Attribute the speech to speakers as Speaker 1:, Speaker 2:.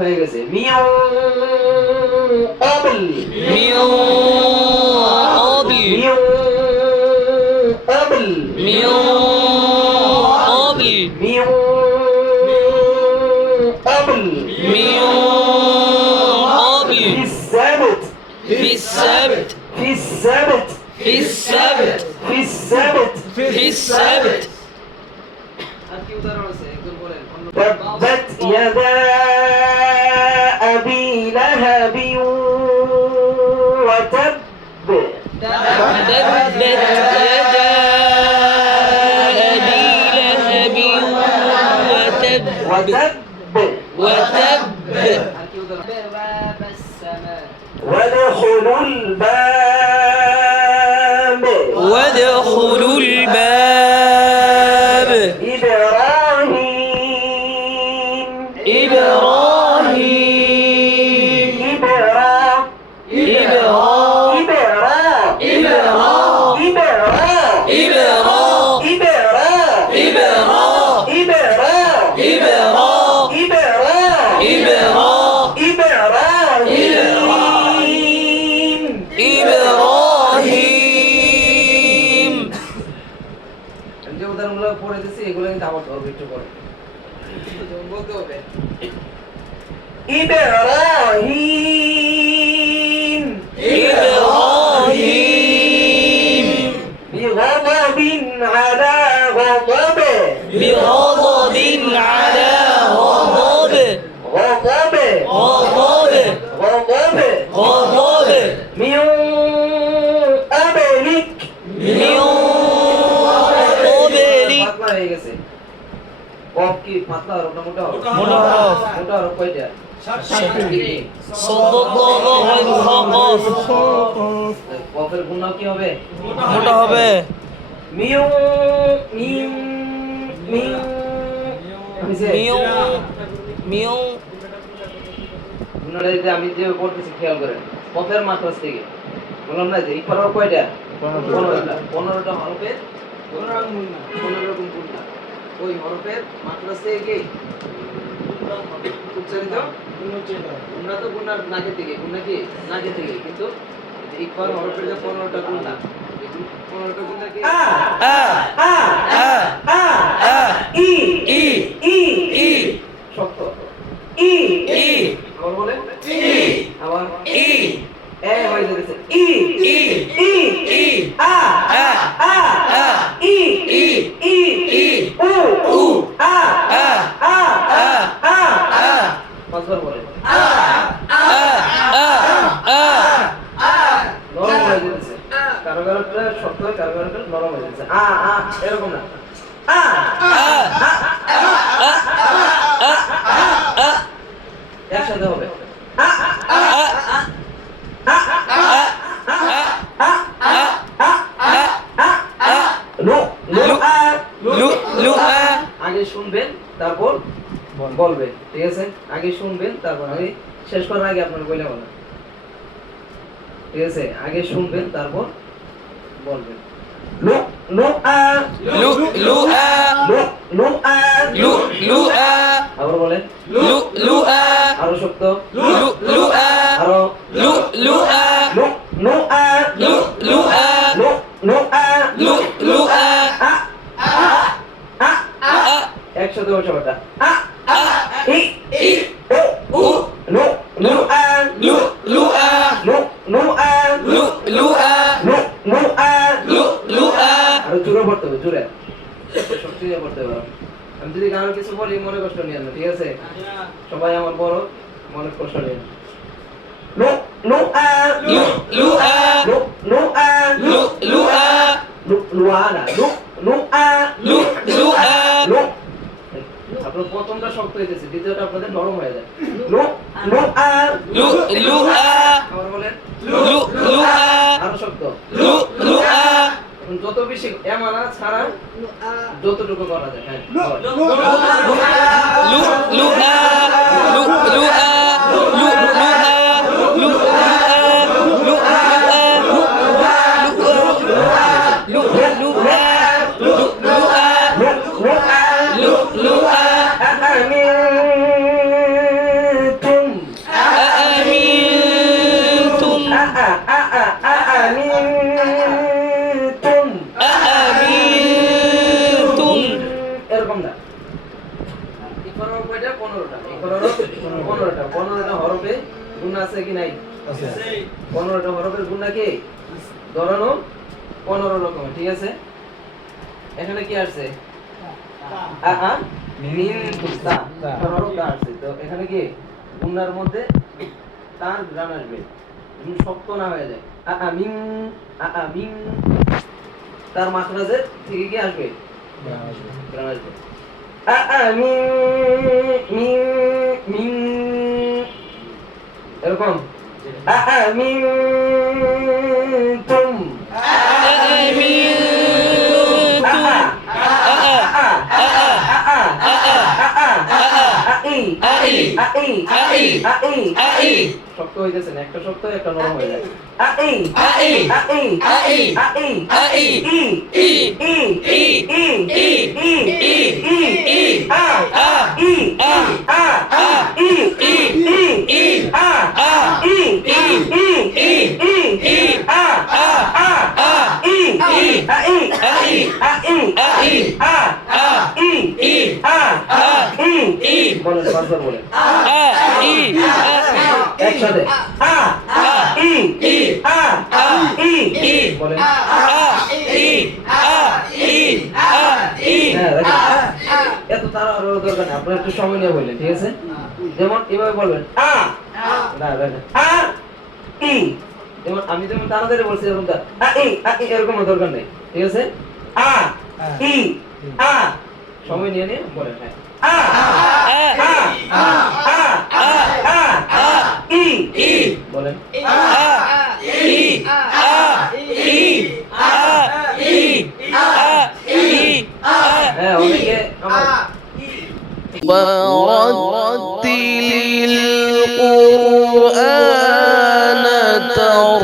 Speaker 1: হয়ে গেছে মিউ কবল
Speaker 2: মিউ কবল
Speaker 1: মিউ কবল
Speaker 2: মিউ কবল
Speaker 1: মিউ কবল
Speaker 2: মিউ
Speaker 1: কবল بالثبت
Speaker 2: بالثبت بالثبت
Speaker 1: بالثبت بالثبت
Speaker 2: بالثبت আর
Speaker 1: কি উদাহরণ আছে একজন বলেন
Speaker 2: تبت يدا وتب.
Speaker 1: وتب.
Speaker 2: وتب.
Speaker 1: وادخلوا الباب.
Speaker 2: وادخلوا
Speaker 3: যে উদাহরণগুলো পড়ে দিচ্ছি এগুলো কিন্তু আবার ধরবে একটু পরে বলতে হবে
Speaker 1: إبراهيم
Speaker 2: إبراهيم
Speaker 1: بغضب على غضب
Speaker 2: بغضب
Speaker 3: গেছে কফ কি পাতলা আর মোটা?
Speaker 2: মোটা।
Speaker 3: মোটা।
Speaker 2: মোটা
Speaker 3: আর কয়টা? আমি যে করতেছি খেয়াল করেন। পথের মাত্রা থেকে। বললাম না যে এই কয়টা? পনেরোটা। পনেরোটা হরফের পনেরো রকম
Speaker 1: ই
Speaker 3: শক্ত
Speaker 1: ই
Speaker 2: ই
Speaker 3: বলে আবার
Speaker 2: ই
Speaker 3: এ হয়ে যেতেছে
Speaker 1: ই
Speaker 2: ই
Speaker 1: ই
Speaker 2: ই
Speaker 1: আ
Speaker 2: আ
Speaker 1: ই
Speaker 2: ই
Speaker 1: ই
Speaker 2: ই
Speaker 1: উ
Speaker 2: উ
Speaker 1: আ
Speaker 2: আ
Speaker 1: আ
Speaker 2: আ
Speaker 1: আ
Speaker 2: আ
Speaker 3: পাঁচবার বলে
Speaker 2: আ আ আ
Speaker 3: নরম হয়ে যেতেছে কারও শক্ত কারও নরম হয়ে যেতেছে আ আ এরকম না একসাথে হবে আগে শুনবেন তারপর বলবেন ঠিক আছে আগে শুনবেন তারপর আমি শেষ করার আগে আপনার বলে বলেন ঠিক আছে আগে শুনবেন তারপর বলবেন আবার বলেন আরও শক্ত
Speaker 2: আরও
Speaker 3: একসাথে বসে কষ্ট নিয়ে না ঠিক আছে সবাই আমার বড় মনে কষ্ট নিয়ে প্রথমটা শক্ত হয়েছে দ্বিতীয়টা আপনাদের নরম হয়ে যায় আরও শক্ত যত বেশি এমানা ছাড়া যতটুকু করা যায় হ্যাঁ
Speaker 2: লু লু লু
Speaker 3: পনেরোটা হরফের গুণ নাকি? ধরানো পনেরো রকম ঠিক আছে? এখানে কি আসছে? এখানে কি? গুণার মধ্যে তার গান আসবে। শক্ত না হয়ে যায়। তার মাখরাজে থেকে কি আসবে? আসবে। এরকম? আ আ মিম তুম শক্ত হইতেছে না একটা শক্ত একটা নরম হয়ে যায় বলেন পাঁচবার বলেন একসাথে বলেন হ্যাঁ রাখেন। এত তারা আরও দরকার নেই আপনার একটু সময় নিয়ে বললেন ঠিক আছে যেমন এভাবে বলবেন আ না রাখেন আ ই যেমন আমি যেমন তানাদের বলছি এরকম আ ই আ ই এরকম দরকার নেই ঠিক আছে আ ই আ সময় নিয়ে নিয়ে বলেন হ্যাঁ আ আ আ আ আ আ ই ই বলেন আ ই আ ই আ ই আ ই আ হ্যাঁ অনেকে আমার ورتل القرآن tão